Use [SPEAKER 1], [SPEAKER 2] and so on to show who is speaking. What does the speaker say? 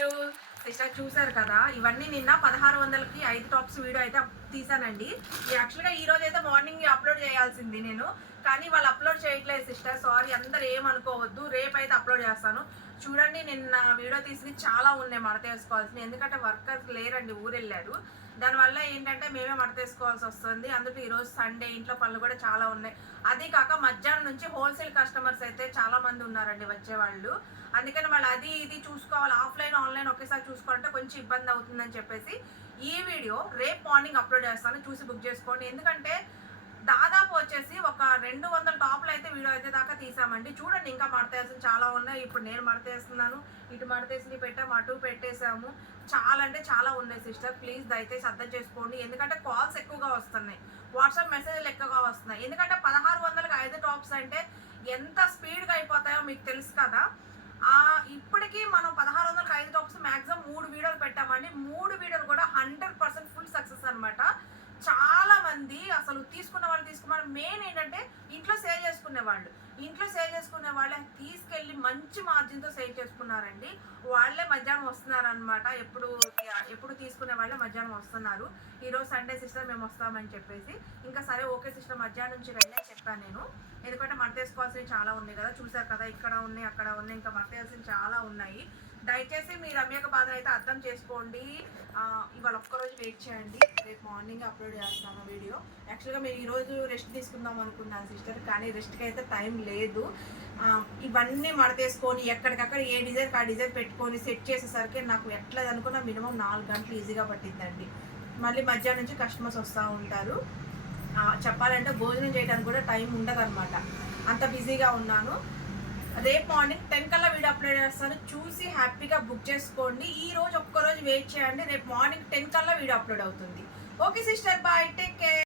[SPEAKER 1] గారు సిస్టర్ చూసారు కదా? ఇవన్నీ నిన్న పదహారు వందలకి ఐదు టాప్స్ వీడియో అయితే తీసానండి యాక్చువల్గా ఈ రోజు అయితే మార్నింగ్ అప్లోడ్ చేయాల్సింది నేను. కానీ వాళ్ళు అప్లోడ్ చేయట్లేదు సిస్టర్. సారీ అందరు ఏమనుకోవద్దు. రేపు అయితే అప్లోడ్ చేస్తాను. చూడండి నిన్న వీడియో తీసి చాలా ఉన్నాయి మడత వేసుకోవాల్సింది ఎందుకంటే వర్కర్స్ లేరండి ఊరు వెళ్ళారు దానివల్ల ఏంటంటే మేమే మడత వేసుకోవాల్సి వస్తుంది. అందుకే ఈరోజు సండే ఇంట్లో పనులు కూడా చాలా ఉన్నాయి. అదే కాక మధ్యాహ్నం నుంచి హోల్సేల్ కస్టమర్స్ అయితే చాలా మంది ఉన్నారండి వచ్చేవాళ్ళు. అందుకని వాళ్ళు అది ఇది చూసుకోవాలి ఆఫ్లైన్ ఆన్లైన్ ఒకేసారి చూసుకోవాలంటే కొంచెం ఇబ్బంది అవుతుందని చెప్పేసి ఈ వీడియో రేపు మార్నింగ్ అప్లోడ్ చేస్తాను. చూసి బుక్ చేసుకోండి. ఎందుకంటే దాదాపు వచ్చేసి ఒక రెండు వందల వీడియో అయితే దాకా తీసామండి. చూడండి ఇంకా మడతేసిన చాలా ఉన్నాయి. ఇప్పుడు నేను మడతేస్తున్నాను. ఇటు మడతేసి పెట్టాము అటు పెట్టేసాము చాలా అంటే చాలా ఉన్నాయి సిస్టర్. ప్లీజ్ దయచేసి అర్థం చేసుకోండి. ఎందుకంటే కాల్స్ ఎక్కువగా వస్తున్నాయి. వాట్సాప్ మెసేజ్లు ఎక్కువగా వస్తున్నాయి. ఎందుకంటే పదహారు వందలకి ఐదు టాప్స్ అంటే ఎంత స్పీడ్గా అయిపోతాయో మీకు తెలుసు కదా. ఇప్పటికీ మనం పదహారు వందలకి ఐదు టాప్స్ మ్యాక్సిమం మూడు వీడియోలు పెట్టామండి. మూడు వీడియోలు కూడా హండ్రెడ్ పర్సెంట్ ఫుల్ సక్సెస్ అనమాట చాలా మంది అసలు తీసుకున్న వాళ్ళు తీసుకున్నారు మెయిన్ ఏంటంటే చేసుకునే వాళ్ళు ఇంట్లో సేల్ చేసుకునే వాళ్ళే తీసుకెళ్ళి మంచి మార్జిన్తో సేల్ చేసుకున్నారండి. వాళ్ళే మధ్యాహ్నం వస్తున్నారనమాట ఎప్పుడు ఎప్పుడు తీసుకునే వాళ్ళే మధ్యాహ్నం వస్తున్నారు. ఈరోజు సండే సిస్టర్ మేము వస్తామని చెప్పేసి. ఇంకా సరే ఓకే సిస్టర్ మధ్యాహ్నం నుంచి రండి అని చెప్పాను నేను. ఎందుకంటే మడతేసుకోవాల్సినవి చాలా ఉన్నాయి కదా. చూసారు కదా ఇక్కడ ఉన్నాయి అక్కడ ఉన్నాయి. ఇంకా మడత చాలా ఉన్నాయి. దయచేసి మీ రమ్యక బాధ అయితే అర్థం చేసుకోండి. ఇవాళ ఒక్కరోజు వెయిట్ చేయండి. రేపు మార్నింగ్ అప్లోడ్ చేస్తాను వీడియో యాక్చువల్గా మీరు ఈరోజు రెస్ట్ తీసుకుందాం అనుకున్నాను సిస్టర్ కానీ రెస్ట్కి అయితే టైం లేదు. ఇవన్నీ మడతేసుకొని ఎక్కడికక్కడ ఏ డిజైన్ ఆ డిజైన్ పెట్టుకొని సెట్ చేసేసరికి నాకు ఎట్లా అనుకున్న మినిమం నాలుగు గంటలు ఈజీగా పట్టిందండి మళ్ళీ మధ్యాహ్నం నుంచి కస్టమర్స్ వస్తూ ఉంటారు. చెప్పాలంటే భోజనం చేయడానికి కూడా టైం ఉండదు అనమాట అంత బిజీగా ఉన్నాను. రేపు మార్నింగ్ టెన్ కల్లా వీడియో అప్లోడ్ చేస్తాను. చూసి హ్యాపీగా బుక్ చేసుకోండి. ఈ రోజు ఒక్క రోజు వెయిట్ చేయండి. రేపు మార్నింగ్ టెన్ కల్లా వీడియో అప్లోడ్ అవుతుంది. Okay sister bye take care